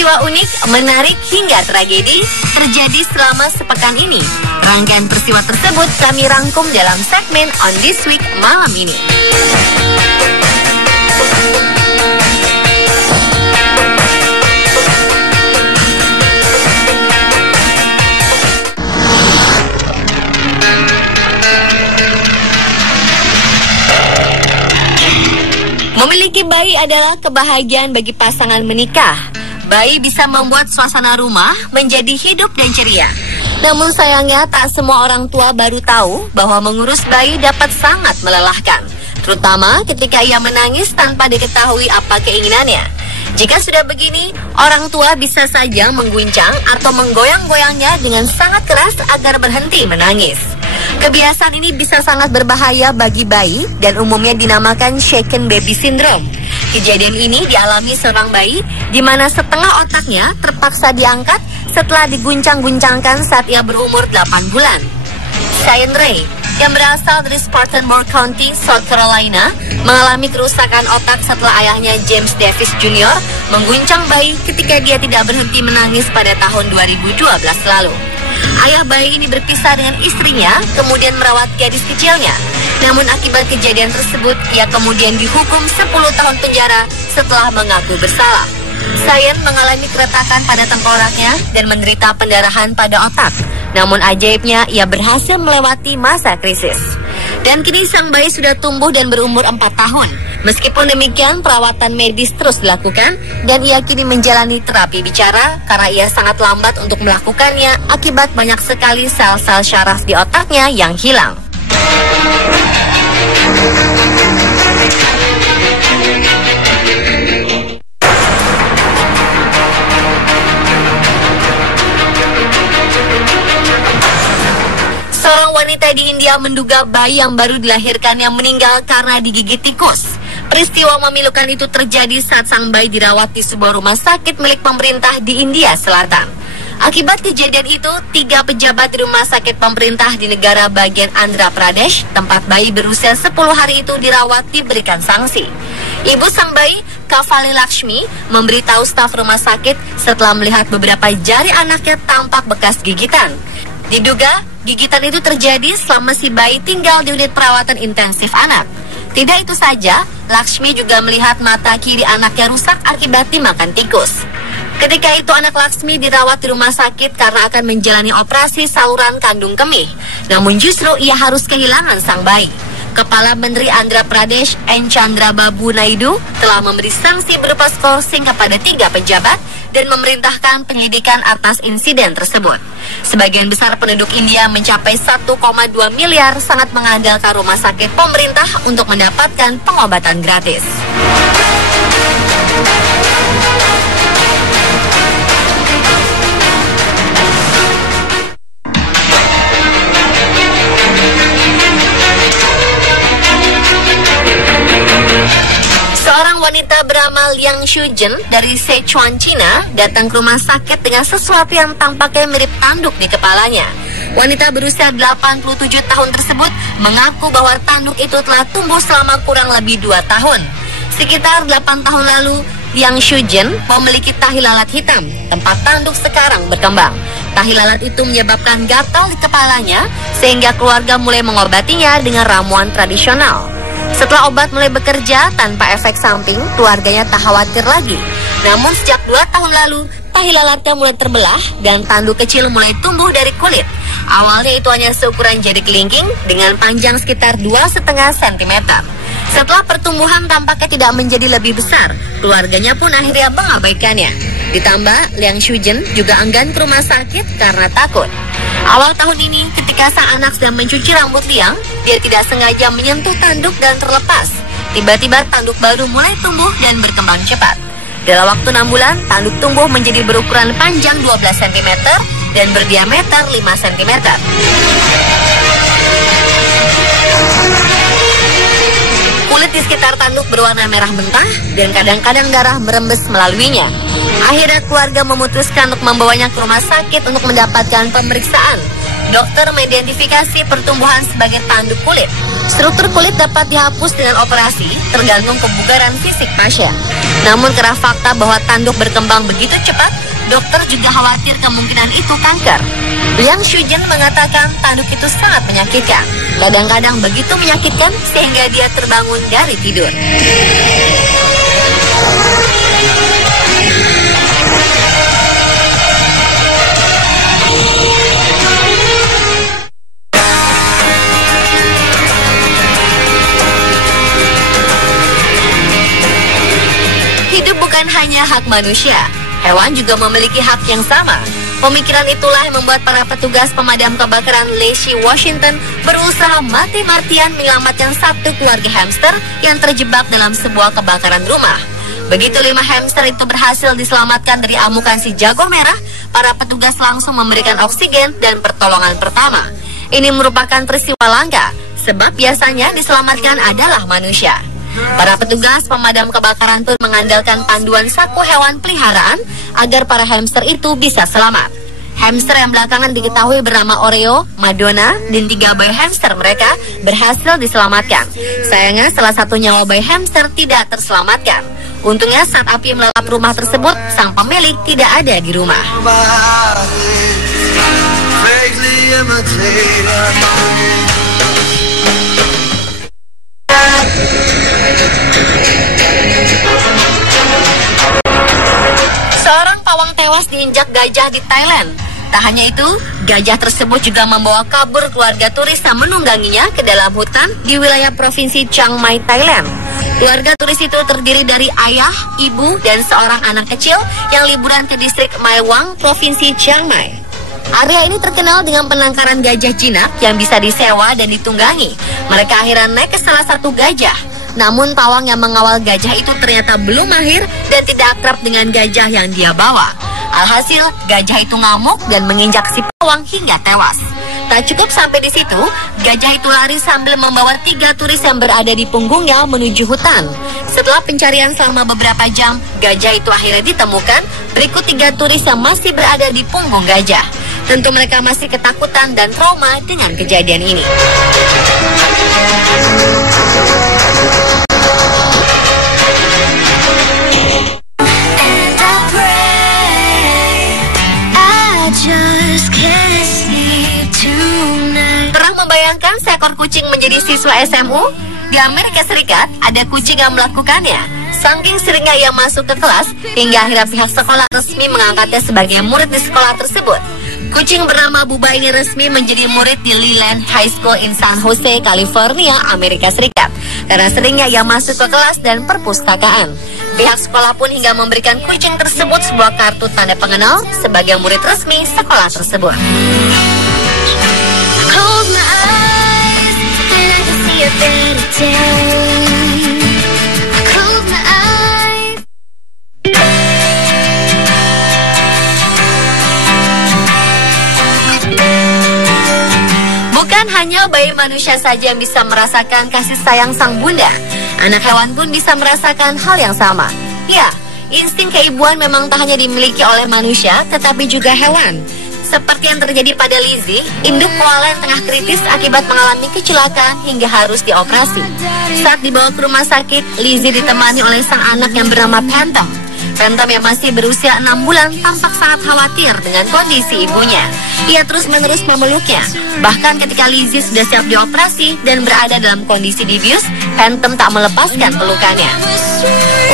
Peristiwa unik, menarik hingga tragedi terjadi selama sepekan ini. Rangkaian peristiwa tersebut kami rangkum dalam segmen On This Week malam ini. Memiliki bayi adalah kebahagiaan bagi pasangan menikah. Bayi bisa membuat suasana rumah menjadi hidup dan ceria. Namun sayangnya tak semua orang tua baru tahu bahwa mengurus bayi dapat sangat melelahkan, terutama ketika ia menangis tanpa diketahui apa keinginannya. Jika sudah begini, orang tua bisa saja mengguncang atau menggoyang-goyangnya dengan sangat keras agar berhenti menangis. Kebiasaan ini bisa sangat berbahaya bagi bayi dan umumnya dinamakan shaken baby syndrome. Kejadian ini dialami seorang bayi di mana setengah otaknya terpaksa diangkat setelah diguncang-guncangkan saat ia berumur 8 bulan. Cyan Ray, yang berasal dari Spartanburg County, South Carolina, mengalami kerusakan otak setelah ayahnya James Davis Jr. mengguncang bayi ketika dia tidak berhenti menangis pada tahun 2012 lalu. Ayah bayi ini berpisah dengan istrinya, kemudian merawat gadis kecilnya. Namun akibat kejadian tersebut, ia kemudian dihukum 10 tahun penjara setelah mengaku bersalah. Cyan mengalami keretakan pada tengkoraknya dan menderita pendarahan pada otak. Namun ajaibnya, ia berhasil melewati masa krisis. Dan kini sang bayi sudah tumbuh dan berumur 4 tahun. Meskipun demikian, perawatan medis terus dilakukan dan ia kini menjalani terapi bicara karena ia sangat lambat untuk melakukannya akibat banyak sekali sel-sel syaraf di otaknya yang hilang. Seorang wanita di India menduga bayi yang baru dilahirkannya meninggal karena digigit tikus. Peristiwa memilukan itu terjadi saat sang bayi dirawat di sebuah rumah sakit milik pemerintah di India Selatan. Akibat kejadian itu, 3 pejabat di rumah sakit pemerintah di negara bagian Andhra Pradesh, tempat bayi berusia 10 hari itu dirawat, diberikan sanksi. Ibu sang bayi, Kavali Lakshmi, memberitahu staf rumah sakit setelah melihat beberapa jari anaknya tampak bekas gigitan. Diduga, gigitan itu terjadi selama si bayi tinggal di unit perawatan intensif anak. Tidak itu saja, Lakshmi juga melihat mata kiri anaknya rusak akibat dimakan tikus. Ketika itu anak Lakshmi dirawat di rumah sakit karena akan menjalani operasi saluran kandung kemih. Namun justru ia harus kehilangan sang bayi. Kepala Menteri Andhra Pradesh, N. Chandrababu Naidu, telah memberi sanksi berupa skorsing kepada 3 pejabat dan memerintahkan penyidikan atas insiden tersebut. Sebagian besar penduduk India mencapai 1,2 miliar sangat mengandalkan rumah sakit pemerintah untuk mendapatkan pengobatan gratis. Seorang wanita bernama Liang Shuzhen dari Sichuan, China, datang ke rumah sakit dengan sesuatu yang tampaknya mirip tanduk di kepalanya. Wanita berusia 87 tahun tersebut mengaku bahwa tanduk itu telah tumbuh selama kurang lebih 2 tahun. Sekitar 8 tahun lalu, Liang Shuzhen memiliki tahi lalat hitam. Tempat tanduk sekarang berkembang. Tahi lalat itu menyebabkan gatal di kepalanya, sehingga keluarga mulai mengobatinya dengan ramuan tradisional. Setelah obat mulai bekerja tanpa efek samping, keluarganya tak khawatir lagi. Namun sejak 2 tahun lalu, tahi lalatnya mulai terbelah dan tanduk kecil mulai tumbuh dari kulit. Awalnya itu hanya seukuran jari kelingking dengan panjang sekitar 2,5 cm. Setelah pertumbuhan tampaknya tidak menjadi lebih besar, keluarganya pun akhirnya mengabaikannya. Ditambah, Liang Shuzhen juga enggan ke rumah sakit karena takut. Awal tahun ini, ketika sang anak sedang mencuci rambut Liang, dia tidak sengaja menyentuh tanduk dan terlepas. Tiba-tiba tanduk baru mulai tumbuh dan berkembang cepat. Dalam waktu 6 bulan, tanduk tumbuh menjadi berukuran panjang 12 cm dan berdiameter 5 cm. Kulit di sekitar tanduk berwarna merah mentah dan kadang-kadang darah merembes melaluinya. Akhirnya keluarga memutuskan untuk membawanya ke rumah sakit untuk mendapatkan pemeriksaan. dokter mengidentifikasi pertumbuhan sebagai tanduk kulit. Struktur kulit dapat dihapus dengan operasi, tergantung kebugaran fisik pasien. Namun karena fakta bahwa tanduk berkembang begitu cepat, dokter juga khawatir kemungkinan itu kanker. Liang Shujin mengatakan tanduk itu sangat menyakitkan. Kadang-kadang begitu menyakitkan sehingga dia terbangun dari tidur. Hidup bukan hanya hak manusia, hewan juga memiliki hak yang sama. Pemikiran itulah yang membuat para petugas pemadam kebakaran Lacey, Washington berusaha mati-matian menyelamatkan satu keluarga hamster yang terjebak dalam sebuah kebakaran rumah. Begitu 5 hamster itu berhasil diselamatkan dari amukan si jaguar merah, para petugas langsung memberikan oksigen dan pertolongan pertama. Ini merupakan peristiwa langka, sebab biasanya diselamatkan adalah manusia. Para petugas pemadam kebakaran pun mengandalkan panduan saku hewan peliharaan agar para hamster itu bisa selamat. Hamster yang belakangan diketahui bernama Oreo, Madonna, dan 3 bayi hamster mereka berhasil diselamatkan. Sayangnya salah satu nyawa bayi hamster tidak terselamatkan. Untungnya saat api melalap rumah tersebut, sang pemilik tidak ada di rumah. Seorang pawang tewas diinjak gajah di Thailand. Tak hanya itu, gajah tersebut juga membawa kabur keluarga turis yang menungganginya ke dalam hutan di wilayah provinsi Chiang Mai, Thailand. Keluarga turis itu terdiri dari ayah, ibu, dan seorang anak kecil yang liburan ke distrik Mae Wang, provinsi Chiang Mai. Area ini terkenal dengan penangkaran gajah jinak yang bisa disewa dan ditunggangi. Mereka akhirnya naik ke salah satu gajah. Namun pawang yang mengawal gajah itu ternyata belum mahir dan tidak akrab dengan gajah yang dia bawa. Alhasil, gajah itu ngamuk dan menginjak si pawang hingga tewas. Tak cukup sampai di situ, gajah itu lari sambil membawa 3 turis yang berada di punggungnya menuju hutan. Setelah pencarian selama beberapa jam, gajah itu akhirnya ditemukan berikut 3 turis yang masih berada di punggung gajah. Tentu mereka masih ketakutan dan trauma dengan kejadian ini. Pernah membayangkan seekor kucing menjadi siswa SMU? Di Amerika Serikat, ada kucing yang melakukannya. Saking seringnya ia masuk ke kelas, hingga akhirnya pihak sekolah resmi mengangkatnya sebagai murid di sekolah tersebut. Kucing bernama Buba ini resmi menjadi murid di Leland High School in San Jose, California, Amerika Serikat. Karena seringnya ia masuk ke kelas dan perpustakaan. Pihak sekolah pun hingga memberikan kucing tersebut sebuah kartu tanda pengenal sebagai murid resmi sekolah tersebut. Bukan hanya bayi manusia saja yang bisa merasakan kasih sayang sang bunda, anak hewan pun bisa merasakan hal yang sama. Ya, insting keibuan memang tak hanya dimiliki oleh manusia, tetapi juga hewan. Seperti yang terjadi pada Lizzie, induk koala yang tengah kritis akibat mengalami kecelakaan hingga harus dioperasi. Saat dibawa ke rumah sakit, Lizzie ditemani oleh sang anak yang bernama Phantom. Phantom yang masih berusia 6 bulan tampak sangat khawatir dengan kondisi ibunya. Ia terus-menerus memeluknya. Bahkan ketika Lizzie sudah siap dioperasi dan berada dalam kondisi dibius, Phantom tak melepaskan pelukannya.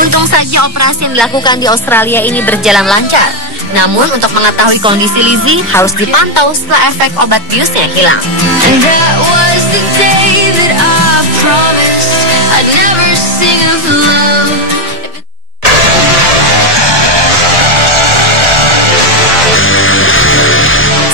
Untung saja operasi yang dilakukan di Australia ini berjalan lancar. Namun untuk mengetahui kondisi Lizzie harus dipantau setelah efek obat biusnya hilang.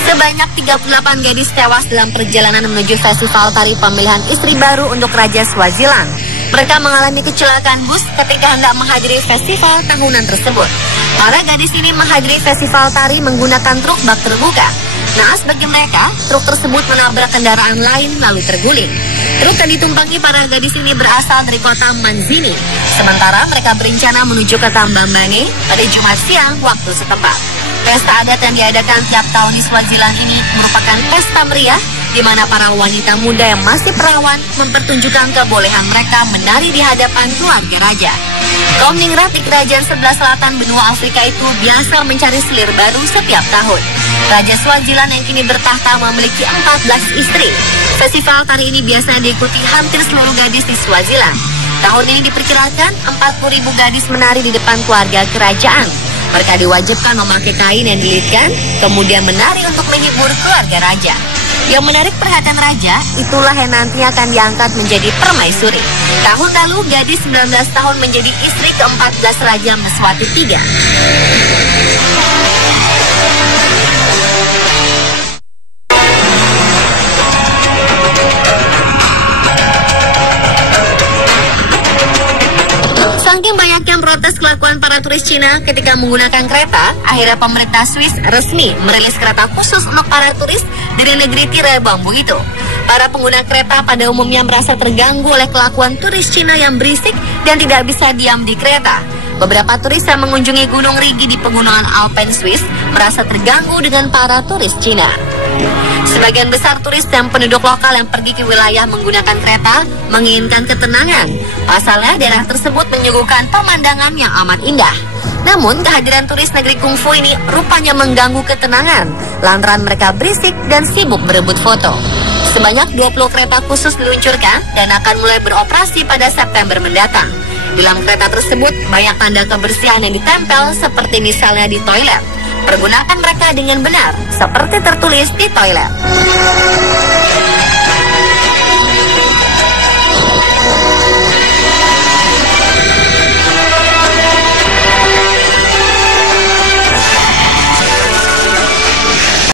Sebanyak 38 gadis tewas dalam perjalanan menuju festival tari pemilihan istri baru untuk Raja Swaziland. Mereka mengalami kecelakaan bus ketika hendak menghadiri festival tahunan tersebut. Para gadis ini menghadiri festival tari menggunakan truk bak terbuka. Naas bagi mereka, truk tersebut menabrak kendaraan lain lalu terguling. Truk yang ditumpangi para gadis ini berasal dari kota Manzini. Sementara mereka berencana menuju ke Tambambane pada Jumat siang waktu setempat. Pesta adat yang diadakan tiap tahun di Swaziland ini merupakan pesta meriah di mana para wanita muda yang masih perawan mempertunjukkan kebolehan mereka menari di hadapan keluarga raja. Kaum ningrat di kerajaan sebelah selatan benua Afrika itu biasa mencari selir baru setiap tahun. Raja Swaziland yang kini bertahta memiliki 14 istri. Festival tari ini biasanya diikuti hampir seluruh gadis di Swaziland. Tahun ini diperkirakan 40.000 gadis menari di depan keluarga kerajaan. Mereka diwajibkan memakai kain yang dilitkan, kemudian menari untuk menghibur keluarga raja. Yang menarik perhatian raja, itulah yang nantinya akan diangkat menjadi permaisuri. Tahun lalu, gadis 19 tahun menjadi istri ke-14 Raja Meswati III. Saking banyaknya protes kelakuan para turis Cina ketika menggunakan kereta, akhirnya pemerintah Swiss resmi merilis kereta khusus untuk para turis dari negeri tirai bambu itu. Para pengguna kereta pada umumnya merasa terganggu oleh kelakuan turis Cina yang berisik dan tidak bisa diam di kereta. Beberapa turis yang mengunjungi Gunung Rigi di pegunungan Alpen Swiss merasa terganggu dengan para turis Cina. Sebagian besar turis dan penduduk lokal yang pergi ke wilayah menggunakan kereta menginginkan ketenangan. Pasalnya daerah tersebut menyuguhkan pemandangan yang amat indah. Namun kehadiran turis negeri kungfu ini rupanya mengganggu ketenangan lantaran mereka berisik dan sibuk berebut foto. Sebanyak 20 kereta khusus diluncurkan dan akan mulai beroperasi pada September mendatang. Dalam kereta tersebut banyak tanda kebersihan yang ditempel seperti misalnya di toilet. Pergunakan mereka dengan benar, seperti tertulis di toilet.